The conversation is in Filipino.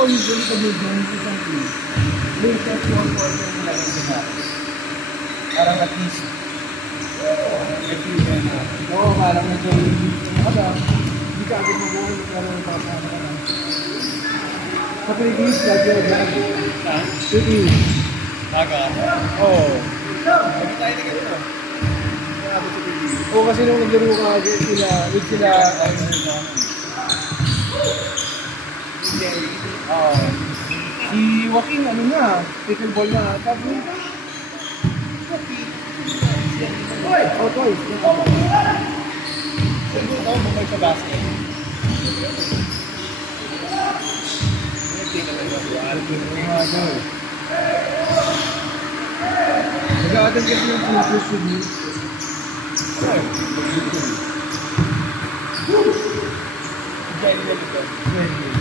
ako usually pag mag-join sa isang team, may test 1 quarter nila yung ginagawa. Parang at least, oo, parang medyo hindi ka agad mag-uwi, pero napakasama ka lang. Sa Philippines, lagi na dyan. Philippines. Baga? Oo. Lagi tayo na ganito. Oo, kasi nung naglaro ka agad sila, with sila, si Joaquin, ano na, pickleball na, tapos oh, twice. Siguro daw bumay sa basket. Nag-a-attend kasi yung focus with me. Jenny na dito.